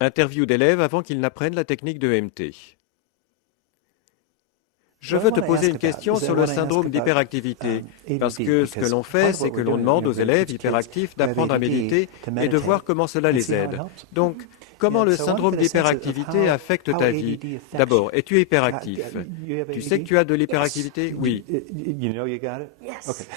Interview d'élèves avant qu'ils n'apprennent la technique de EMT. Je veux te poser une question sur le syndrome d'hyperactivité, parce que ce que l'on fait, c'est que l'on demande aux élèves hyperactifs d'apprendre à méditer et de voir comment cela les aide. Donc, comment le syndrome d'hyperactivité affecte ta vie? D'abord, es-tu hyperactif? Tu sais que tu as de l'hyperactivité? Oui. Yes.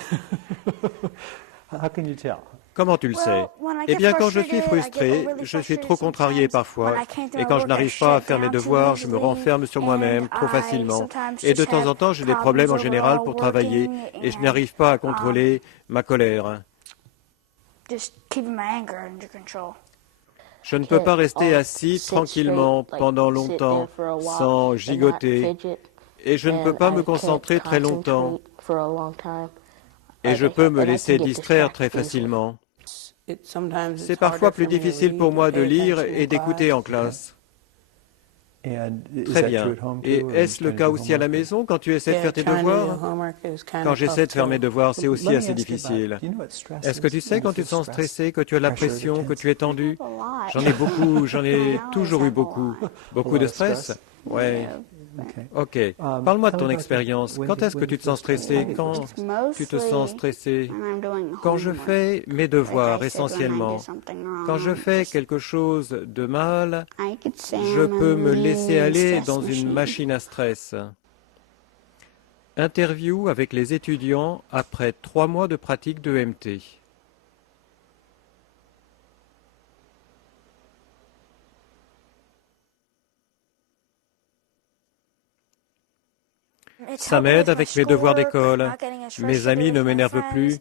Comment tu le sais? Eh bien, quand je suis frustré, je suis trop contrarié parfois, et quand je n'arrive pas à faire mes devoirs, je me renferme sur moi-même trop facilement. Et de temps en temps, j'ai des problèmes en général pour travailler, et je n'arrive pas à contrôler ma colère. Je ne peux pas rester assis tranquillement pendant longtemps, sans gigoter, et je ne peux pas me concentrer très longtemps, et je peux me laisser distraire très facilement. C'est parfois plus difficile pour moi de lire et d'écouter en classe. Très bien. Et est-ce le cas aussi à la maison quand tu essaies de faire tes devoirs? Quand j'essaie de faire mes devoirs, c'est aussi assez difficile. Est-ce que tu sais quand tu te sens stressé, que tu as la pression, que tu es tendu? J'en ai beaucoup, j'en ai toujours eu beaucoup. Beaucoup de stress? Ouais. Ok. Parle-moi de ton expérience. Quand est-ce que tu te sens stressé? Quand tu te sens stressé? Quand je fais mes devoirs essentiellement. Quand je fais quelque chose de mal, je peux me laisser aller dans une machine à stress. Interview avec les étudiants après 3 mois de pratique de EMT. Ça m'aide avec mes devoirs d'école. Mes amis ne m'énervent plus.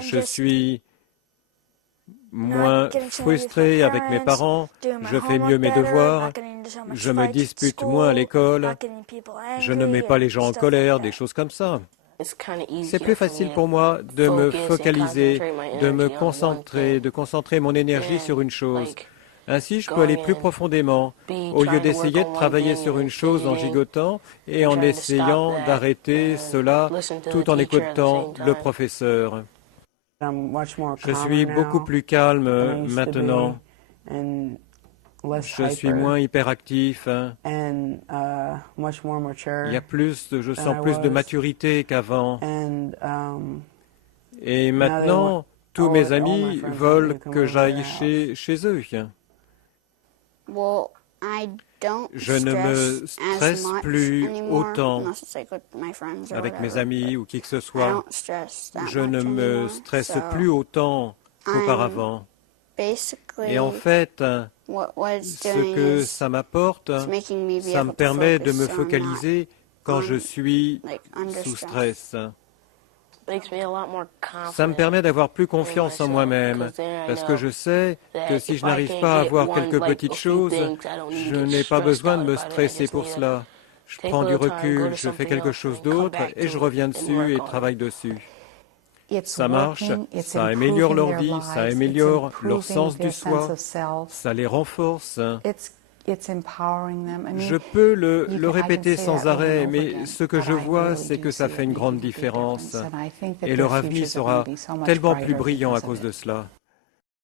Je suis moins frustré avec mes parents. Je fais mieux mes devoirs. Je me dispute moins à l'école. Je ne mets pas les gens en colère, des choses comme ça. C'est plus facile pour moi de me focaliser, de me concentrer, de concentrer mon énergie sur une chose. Ainsi, je peux aller plus profondément, au lieu d'essayer de travailler sur une chose en gigotant et en essayant d'arrêter cela tout en écoutant le professeur. Je suis beaucoup plus calme maintenant. Je suis moins hyperactif. Il y a je sens plus de maturité qu'avant. Et maintenant, tous mes amis veulent que j'aille chez eux. Je ne me stresse plus autant avec mes amis ou qui que ce soit. Je ne me stresse plus autant qu'auparavant. Et en fait, ce que ça m'apporte, ça me permet de me focaliser quand je suis sous stress. Ça me permet d'avoir plus confiance en moi-même, parce que je sais que si je n'arrive pas à voir quelques petites choses, je n'ai pas besoin de me stresser pour cela. Je prends du recul, je fais quelque chose d'autre et je reviens dessus et travaille dessus. Ça marche, ça améliore leur vie, ça améliore leur sens du soi, ça les renforce. Je peux le répéter sans arrêt, mais ce que je vois, c'est que ça fait une grande différence. Et leur avenir sera tellement plus brillant à cause de cela.